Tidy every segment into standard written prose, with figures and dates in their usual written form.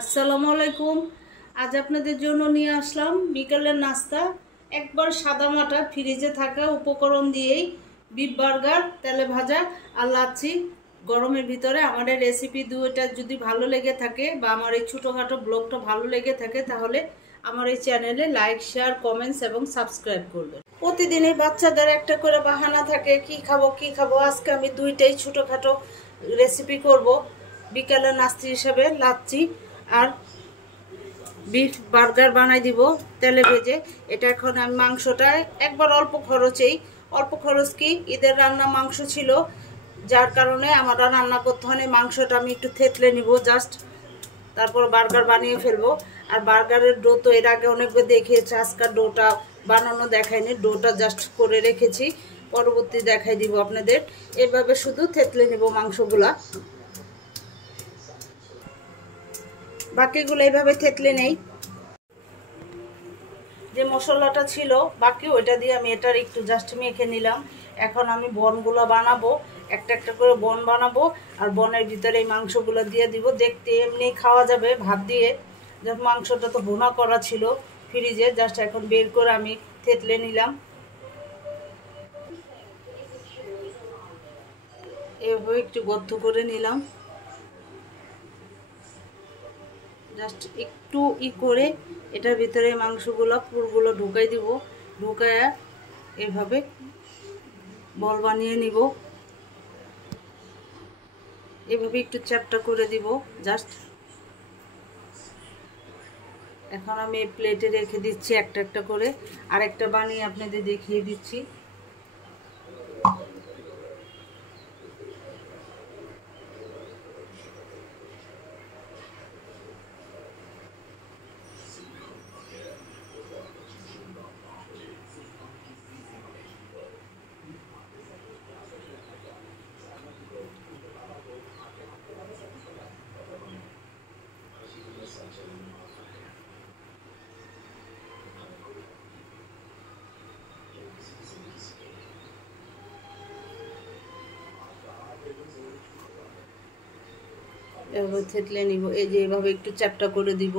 আসসালামু আলাইকুম। আজ আপনাদের জন্য নিয়ে আসলাম বিকেলের নাস্তা। একবার সাদামাটা ফ্রিজে থাকা উপকরণ দিয়েই বিফ বার্গার, তেলে ভাজা আর লাচ্ছি। গরমের ভিতরে আমার এই রেসিপি দুইটা যদি ভালো লেগে থাকে বা আমার এই ছোটোখাটো ব্লগটা ভালো লেগে থাকে, তাহলে আমার এই চ্যানেলে লাইক, শেয়ার, কমেন্টস এবং সাবস্ক্রাইব করবেন। প্রতিদিনই বাচ্চাদের একটা করে বাহানা থাকে, কি খাবো কি খাবো। আজকে আমি দুইটাই ছোটোখাটো রেসিপি করব। বিকেলের নাস্তা হিসেবে লাচ্ছি আর বিফ বার্গার বানাই দিব তেলে ভেজে। এটা এখন আমি মাংসটা একবার অল্প খরচ কি ঈদের রান্না মাংস ছিল, যার কারণে আমার রান্না করতে হয়। মাংসটা আমি একটু থেতলে নিব জাস্ট, তারপর বার্গার বানিয়ে ফেলবো। আর বার্গারের ডো তো এর আগে অনেকবার দেখিয়েছি, আজকাল ডোটা বানানো দেখায়নি, ডোটা জাস্ট করে রেখেছি, পরবর্তী দেখাই দিব আপনাদের। এভাবে শুধু থেতলে নিব মাংসগুলা, বাকিগুলো এইভাবে থেতলে নেই। যে মশলাটা ছিল বাকি ওইটা দিয়ে আমি এটার একটু জাস্ট মেখে নিলাম। এখন আমি বনগুলো বানাবো, একটা একটা করে বন বানাবো আর বনের ভিতরে এই মাংসগুলো দিয়ে দিব। দেখতে এমনি খাওয়া যাবে ভাত দিয়ে। যখন মাংসটা তো ভুনা করা ছিল ফ্রিজে, জাস্ট এখন বের করে আমি থেতলে নিলাম। এভাবে একটু গর্ত করে নিলাম, জাস্ট একটু করে এটার ভিতরে মাংসগুলো পুরগুলো ঢুকাই দিব। ঢুকায় এভাবে বল বানিয়ে নিব, এভাবে একটু চ্যাপটা করে দিব জাস্ট। এখন আমি প্লেটে রেখে দিচ্ছি একটা একটা করে, আরেকটা বানিয়ে আপনাদের দেখিয়ে দিচ্ছি। এভাবে থেতলে নিব, এই যে এভাবে একটু চ্যাপটা করে দিব।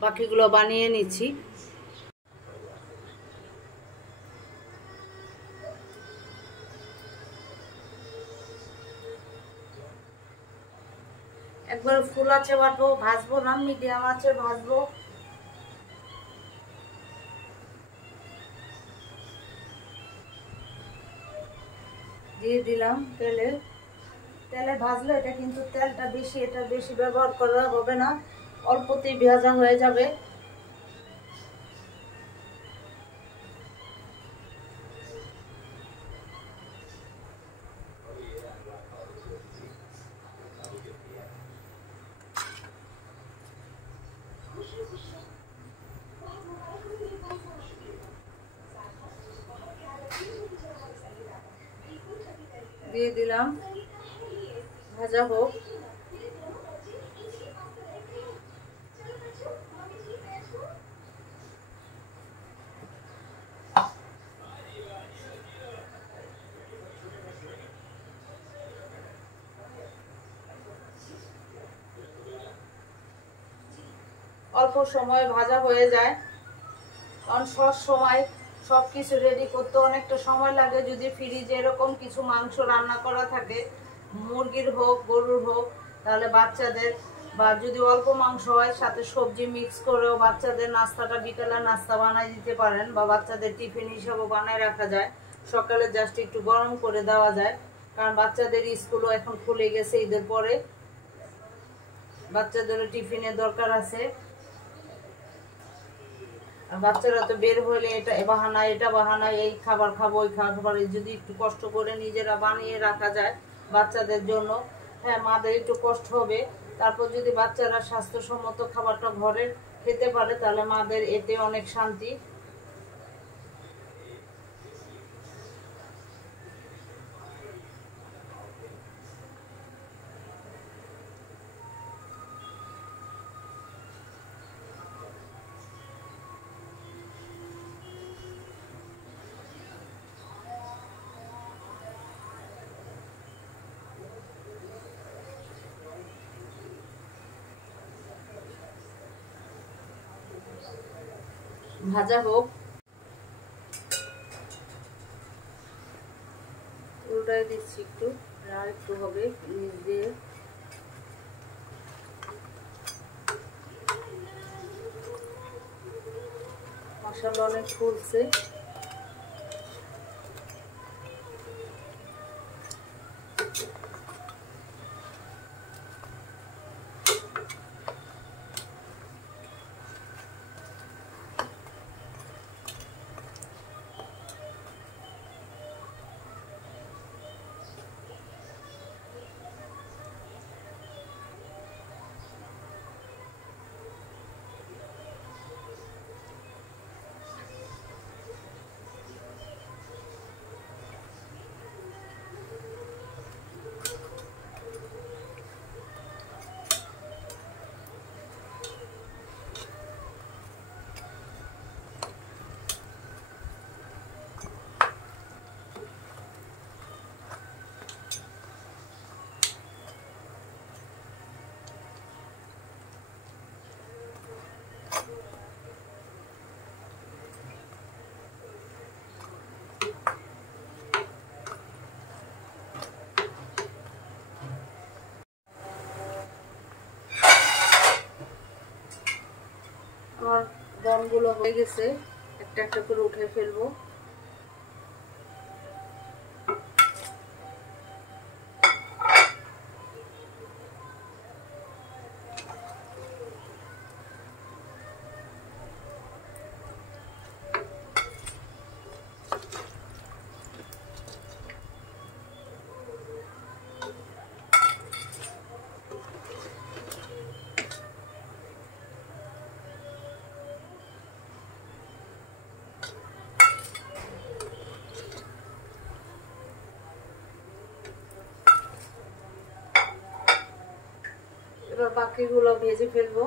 বাকিগুলো বানিয়ে নিচ্ছি। একবার ফুল আছে ভাজবো না, মিডিয়াম আছে ভাজবো। দিয়ে দিলাম তেলে ভাজলে এটা কিন্তু তেলটা বেশি, এটা বেশি ব্যবহার করা হবে না, অল্পতেই ভাজা হয়ে যাবে। দিয়ে দিলাম, ভাজা হোক। অল্প সময়ে ভাজা হয়ে যায়, কারণ সব সময় সব কিছু রেডি করতে অনেকটা সময় লাগে। যদি ফ্রিজে এরকম কিছু মাংস রান্না করা থাকে, মুরগির হোক গরুর হোক, তাহলে বাচ্চাদের, বা যদি অল্প মাংস হয় সাথে সবজি মিক্স করেও বাচ্চাদের নাস্তাটা বিকেলের নাস্তা বানাই দিতে পারেন, বা বাচ্চাদের টিফিন হিসাবেও বানায় রাখা যায়। সকালে জাস্ট একটু গরম করে দেওয়া যায়, কারণ বাচ্চাদের স্কুলও এখন খুলে গেছে ঈদের পরে, বাচ্চাদেরও টিফিনের দরকার আছে। আর বাচ্চারা তো বের হলে এটা বাহানা, এই খাবার খাবো ওই খাবার, যদি একটু কষ্ট করে নিজেরা বানিয়ে রাখা যায় বাচ্চাদের জন্য, হ্যাঁ মাদের একটু কষ্ট হবে, তারপর যদি বাচ্চারা স্বাস্থ্যসম্মত খাবারটা ঘরে খেতে পারে, তাহলে মাদের এতে অনেক শান্তি। ভাজা হোক। উল্টায় দিচ্ছি একটু, আর একটু হবে নিচ দিয়ে। মশলা অনেক ফুলছে। আমার দমগুলো হয়ে গেছে, একটা একটা করে উঠে ফেলবো। এবার বাকিগুলো ভেজে ফেলবো।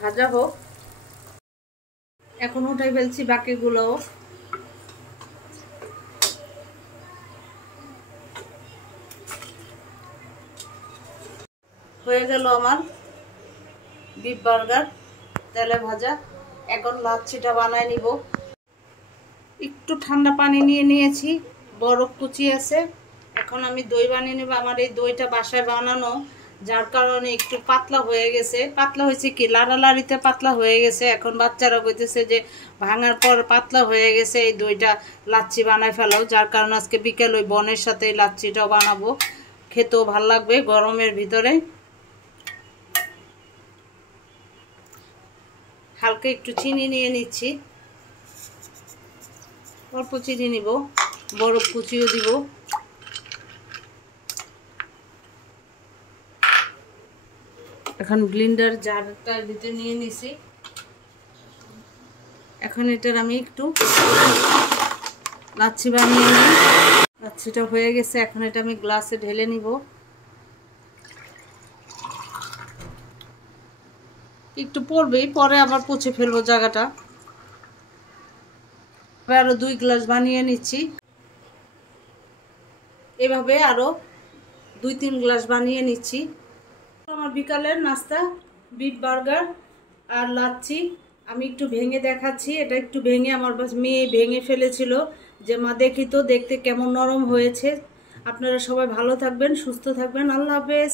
ভাজা হোক। এখন উঠাই ফেলছি বাকিগুলো। হয়ে গেল আমার বিফ বার্গার তেলে ভাজা। এখন লাচ্ছিটা বানাই নিব। একটু ঠান্ডা পানি নিয়ে নিয়েছি, বরফ কুচি আছে। এখন আমি দই বানিয়ে নেব। আমার এই দইটা বাসায় বানানো, যার কারণে একটু পাতলা হয়ে গেছে। পাতলা হয়েছে কি, লাড়ালাড়িতে পাতলা হয়ে গেছে। এখন বাচ্চারা বলতেছে যে ভাঙার পর পাতলা হয়ে গেছে, এই দইটা লাচ্ছি বানায় ফেলাও। যার কারণে আজকে বিকেল ওই বোনের সাথে এই লাচ্ছিটাও বানাবো, খেতেও ভাল লাগবে গরমের ভিতরে। হালকা একটু চিনি নিয়ে নিচ্ছি, অল্প চিনি নিব, বরফ কুচিও দিব। এখন ব্লেন্ডার জারটার ভিতরে নিয়ে নিছি। এখন এটার আমি একটু লাচ্ছি বানিয়ে নিই। লাচ্ছিটা হয়ে গেছে, এখন এটা আমি গ্লাসে ঢেলে নিব। একটু পড়বেই, পরে আবার পুছে ফেলবো জায়গাটা। আরো 2 গ্লাস বানিয়ে নিচ্ছি। এভাবে আরো 2-3 গ্লাস বানিয়ে নিচ্ছি। আমার বিকালের নাস্তা বিফ বার্গার আর লাচ্ছি। আমি একটু ভেঙে দেখাচ্ছি। এটা একটু ভেঙে আমার মেয়ে ভেঙে ফেলেছিল, যে মা দেখি তো দেখতে কেমন নরম হয়েছে। আপনারা সবাই ভালো থাকবেন, সুস্থ থাকবেন। আল্লাহ হাফেজ।